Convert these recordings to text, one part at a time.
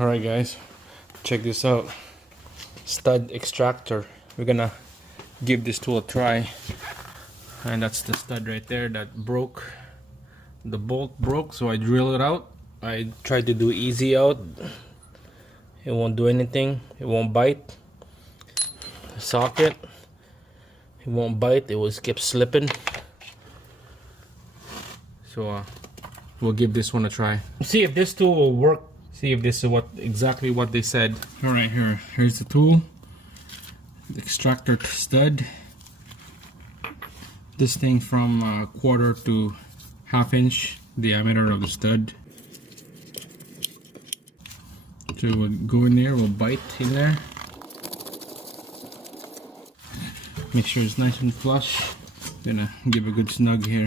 Alright guys, check this out. Stud extractor. We're gonna give this tool a try. And that's the stud right there that broke. The bolt broke, so I drilled it out. I tried to do easy out. It won't do anything. It won't bite. The socket, it won't bite. It will keep slipping. So we'll give this one a try. See if this tool will work. See if this is exactly what they said. All right, here's the tool. The extractor stud. This thing from 1/4 to 1/2 inch diameter of the stud. So we'll go in there, we'll bite in there. Make sure it's nice and flush. Gonna give a good snug here.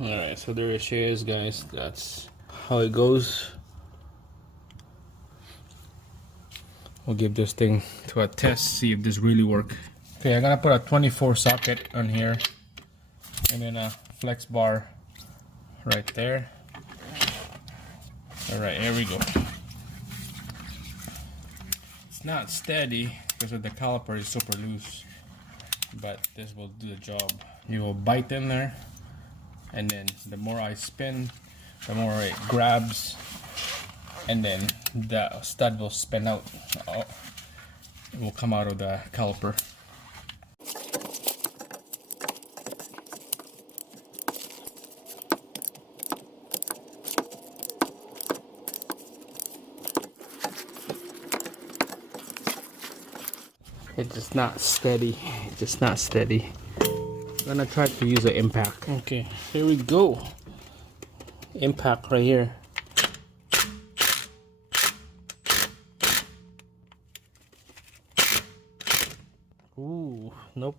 Alright, so there she is, guys. That's how it goes. We'll give this thing to a test, see if this really works. Okay, I'm gonna put a 24 socket on here and then a flex bar right there. Alright, here we go. It's not steady because the caliper is super loose, but this will do the job. You will bite in there, and then the more I spin, the more it grabs, and then the stud will spin out. It will come out of the caliper. It's just not steady. It's just not steady. I'm gonna try to use an impact. Okay, here we go. Impact right here. Ooh, nope.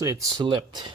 It slipped.